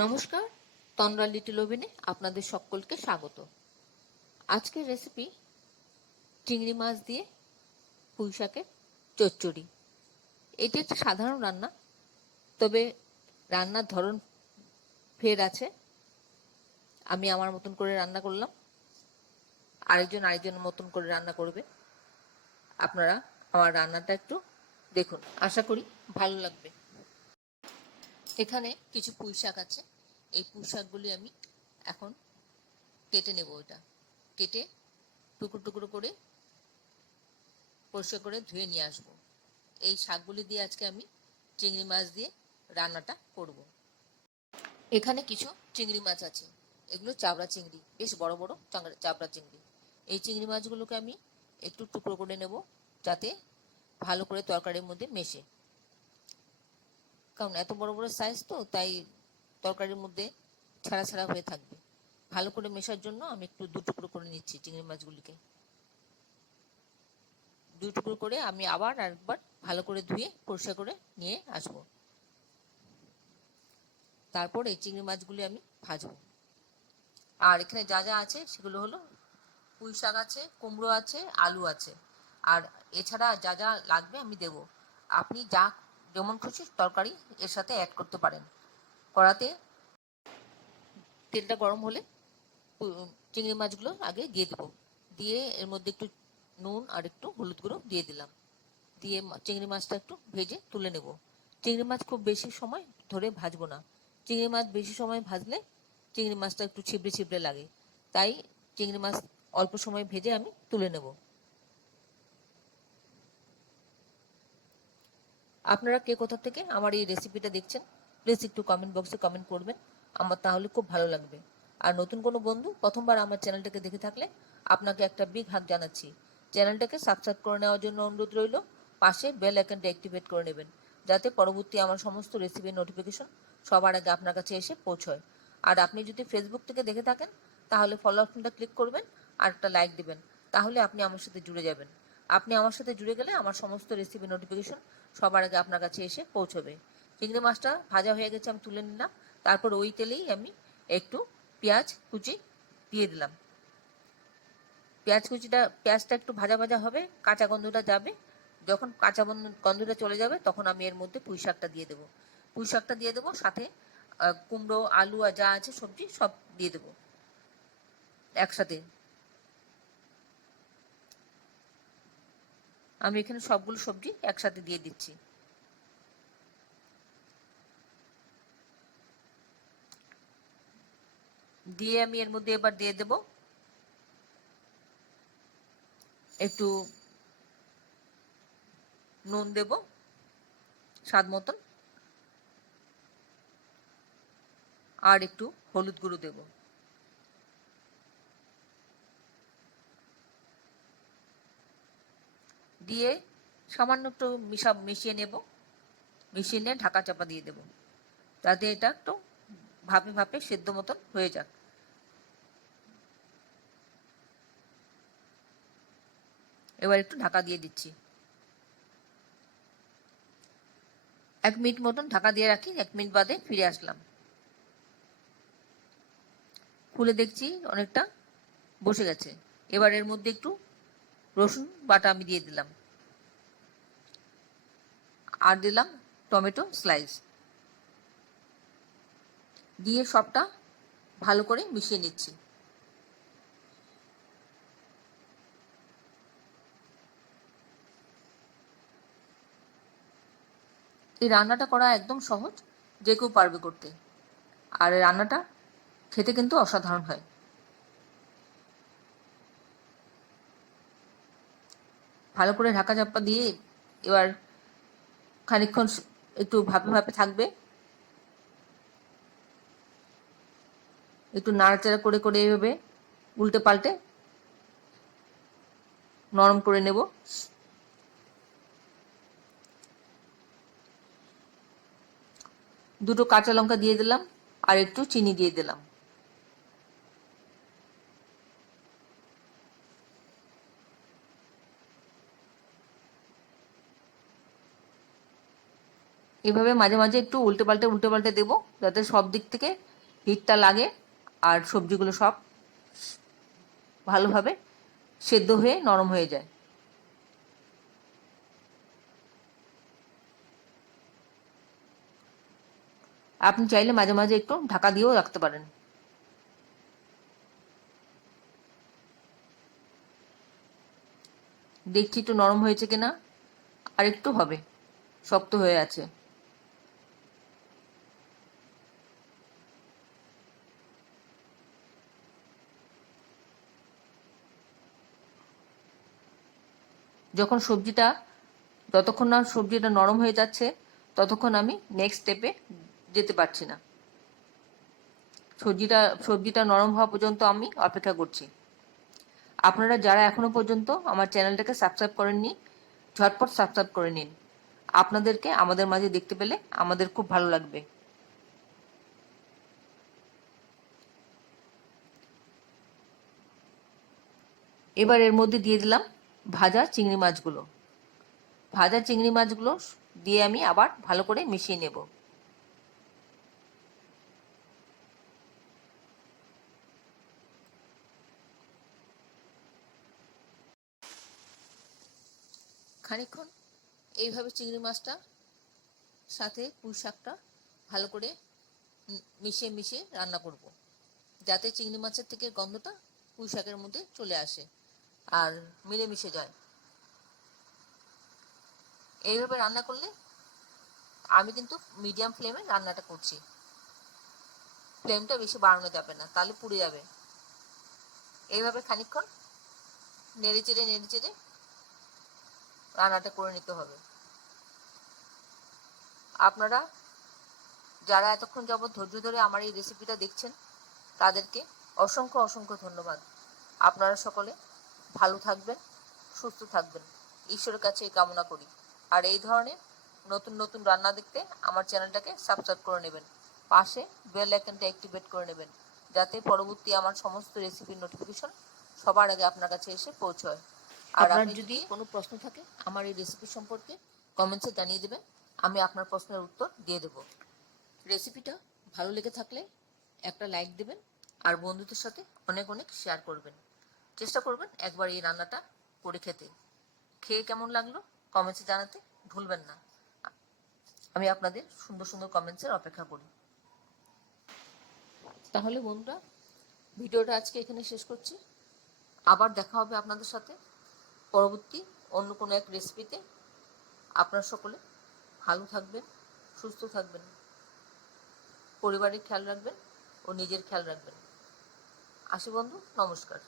নমস্কার, তন্দ্রা লিটল ওভেনে আপনাদের সকলকে স্বাগত। আজকের রেসিপি চিংড়ি মাছ দিয়ে পুঁই শাকের চচ্চড়ি। এটি একটি সাধারণ রান্না, তবে রান্নার ধরন ফের আছে। আমি আমার মতন করে রান্না করলাম, আরেকজনের মতন করে রান্না করবে। আপনারা আমার রান্নাটা একটু দেখুন, আশা করি ভালো লাগবে। এখানে কিছু পুঁই শাক আছে, এই পুঁই শাকগুলি আমি এখন কেটে নেব। এটা কেটে টুকরো টুকরো করে পরিষ্কার করে ধুয়ে নিয়ে আসব। এই শাকগুলি দিয়ে আজকে আমি চিংড়ি মাছ দিয়ে রান্নাটা করব। এখানে কিছু চিংড়ি মাছ আছে, এগুলো চাবড়া চিংড়ি, বেশ বড় বড় চাবড়া চিংড়ি। এই চিংড়ি মাছগুলোকে আমি একটু টুকরো করে নেব, যাতে ভালো করে তরকারির মধ্যে মেশে। কারণ এত বড় বড় সাইজ তো, তাই তরকারির মধ্যে ছাড়া ছাড়া হয়ে থাকবে। ভালো করে মেশার জন্য আমি একটু দু টুকরো করে নিচ্ছি চিংড়ি মাছগুলিকে। দুই টুকরো করে আমি আবার একবার ভালো করে ধুয়ে পরিষ্কার করে নিয়ে আসব। তারপর এই চিংড়ি মাছগুলি আমি ভাজবো। আর এখানে যা যা আছে সেগুলো হলো পুঁই শাক আছে, কুমড়ো আছে, আলু আছে, আর এছাড়া যা যা লাগবে আমি দেব। আপনি যা যেমন খুশি তরকারি এর সাথে অ্যাড করতে পারেন। কড়াতে তেলটা গরম হলে চিংড়ি মাছগুলো আগে দিয়ে দেবো। দিয়ে এর মধ্যে একটু নুন আর একটু হলুদ গুঁড়ো দিয়ে দিলাম। দিয়ে চিংড়ি মাছটা একটু ভেজে তুলে নেব। চিংড়ি মাছ খুব বেশি সময় ধরে ভাজবো না। চিংড়ি মাছ বেশি সময় ভাজলে চিংড়ি মাছটা একটু ছিবড়ে ছিবড়ে লাগে, তাই চিংড়ি মাছ অল্প সময় ভেজে আমি তুলে নেব। আপনারা কে কোথা থেকে আমার এই রেসিপিটা দেখছেন প্লিজ একটু কমেন্ট বক্সে কমেন্ট করবেন, আমার তাহলে খুব ভালো লাগবে। আর নতুন কোনো বন্ধু প্রথমবার আমার চ্যানেলটাকে দেখে থাকলে আপনাকে একটা বিগ হাগ জানাচ্ছি। চ্যানেলটাকে সাবস্ক্রাইব করে নেওয়ার জন্য অনুরোধ রইল। পাশে বেল আইকনটা অ্যাক্টিভেট করে নেবেন, যাতে পরবর্তী আমার সমস্ত রেসিপির নোটিফিকেশন সবার আগে আপনার কাছে এসে পৌঁছয়। আর আপনি যদি ফেসবুক থেকে দেখে থাকেন তাহলে ফলো অপশনটা ক্লিক করবেন আর একটা লাইক দিবেন, তাহলে আপনি আমার সাথে জুড়ে যাবেন। আপনি আমার সাথে জুড়ে গেলে আমার সমস্ত রেসিপি নোটিফিকেশন সবার আগে আপনার কাছে এসে পৌঁছবে। চিংড়ি মাছটা ভাজা হয়ে গেছে, আমি তুলে নিলাম। তারপর ওই তেলেই আমি একটু পেঁয়াজ কুচি দিয়ে দিলাম। পেঁয়াজটা একটু ভাজা ভাজা হবে, কাঁচা গন্ধটা যাবে। যখন কাঁচা গন্ধটা চলে যাবে তখন আমি এর মধ্যে পুঁই শাকটা দিয়ে দেবো। পুঁই শাকটা দিয়ে দেবো, সাথে কুমড়ো, আলু আর যা আছে সবজি সব দিয়ে দেবো একসাথে। আমি এখানে সবগুলো সবজি একসাথে দিয়ে দিচ্ছি। দিয়ে আমি এর মধ্যে এবার দিয়ে দেব একটু নুন, দেব স্বাদ মতন, আর একটু হলুদ গুঁড়ো দেব। দিয়ে সামান্য একটু মিশিয়ে নেব। মিশিয়ে নিয়ে ঢাকা চাপা দিয়ে দেব, যাতে এটা একটু ভাপে ভাপে সেদ্ধ মতন হয়ে যাক। এবার একটু ঢাকা দিয়ে দিচ্ছি। 1 মিনিট মতন ঢাকা দিয়ে রাখি। 1 মিনিট বাদে ফিরে আসলাম। খুলে দেখছি অনেকটা বসে গেছে। এবার এর মধ্যে একটু রসুন বাটা আমি দিয়ে দিলাম, আর দিলাম টমেটো স্লাইস। দিয়ে সবটা ভালো করে মিশিয়ে নিচ্ছি। এই রান্নাটা করা একদম সহজ, যে কেউ পারবে করতে। আর এই রান্নাটা খেতে কিন্তু অসাধারণ হয়। ভালো করে ঢাকা চাপা দিয়ে এবার খানিকক্ষণ একটু ভাপে ভাপে থাকবে। একটু নাড়াচাড়া করে করে এভাবে উল্টে পাল্টে নরম করে নেব। দুটো কাঁচা লঙ্কা দিয়ে দিলাম, আর একটু চিনি দিয়ে দিলাম। এভাবে মাঝে মাঝে একটু উল্টে পাল্টে দেবো, যাতে সব দিক থেকে হিটটা লাগে আর সবজিগুলো সব ভালোভাবে সেদ্ধ হয়ে নরম হয়ে যায়। আপনি চাইলে মাঝে মাঝে একটু ঢাকা দিয়েও রাখতে পারেন। দেখছি একটু নরম হয়েছে কিনা, আর একটু হবে, শক্ত হয়ে আছে। যতক্ষণ না সবজিটা নরম হয়ে যাচ্ছে ততক্ষণ আমি নেক্সট স্টেপে যেতে পারছি না। সবজিটা নরম হওয়া পর্যন্ত আমি অপেক্ষা করছি। আপনারা যারা এখনো পর্যন্ত আমার চ্যানেলটাকে সাবস্ক্রাইব করেননি, ঝটপট সাবস্ক্রাইব করে নিন। আপনাদেরকে আমাদের মাঝে দেখতে পেলে আমাদের খুব ভালো লাগবে। এবার এর মধ্যে দিয়ে দিলাম ভাজা চিংড়ি মাছগুলো দিয়ে আমি আবার ভালো করে মিশিয়ে নেব। খানিকক্ষণ এইভাবে চিংড়ি মাছটা সাথে পুঁই শাকটা ভালো করে মিশিয়ে মিশিয়ে রান্না করব, যাতে চিংড়ি মাছের থেকে গন্ধটা পুঁই শাকের মধ্যে চলে আসে আর মিলেমিশে যায়। এইভাবে রান্না করলে, আমি কিন্তু মিডিয়াম ফ্লেমে রান্নাটা করছি, ফ্লেমটা বেশি বাড়ানো যাবে না, তাহলে পুড়ে যাবে। এইভাবে খানিকক্ষণ নেড়ে চেড়ে রান্নাটা করে নিতে হবে। আপনারা যারা এতক্ষণ যাবৎ ধৈর্য ধরে আমার এই রেসিপিটা দেখছেন তাদেরকে অসংখ্য অসংখ্য ধন্যবাদ। আপনারা সকলে ভালো থাকবেন, সুস্থ থাকবেন, ঈশ্বরের কাছে এই কামনা করি। আর এই ধরনের নতুন নতুন রান্না দেখতে আমার চ্যানেলটাকে সাবস্ক্রাইব করে নেবেন, পাশে বেল আইকনটা অ্যাক্টিভেট করে নেবেন, যাতে পরবর্তী আমার সমস্ত রেসিপির নোটিফিকেশন সবার আগে আপনার কাছে এসে পৌঁছয়। আর আপনার যদি কোনো প্রশ্ন থাকে আমার এই রেসিপি সম্পর্কে কমেন্টসে জানিয়ে দেবেন, আমি আপনার প্রশ্নের উত্তর দিয়ে দেব। রেসিপিটা ভালো লেগে থাকলে একটা লাইক দেবেন আর বন্ধুদের সাথে অনেক অনেক শেয়ার করবেন। চেষ্টা করবেন একবার এই রান্নাটা করে খেয়ে কেমন লাগলো কমেন্টসে জানাতে ভুলবেন না। আমি আপনাদের সুন্দর সুন্দর কমেন্টসের অপেক্ষা করি। তাহলে বন্ধুরা, ভিডিওটা আজকে এখানে শেষ করছি। আবার দেখা হবে আপনাদের সাথে পরবর্তী অন্য কোনো এক রেসিপিতে। আপনারা সকলে ভালো থাকবেন, সুস্থ থাকবেন, পরিবারের খেয়াল রাখবেন ও নিজের খেয়াল রাখবেন। আসি বন্ধু, নমস্কার।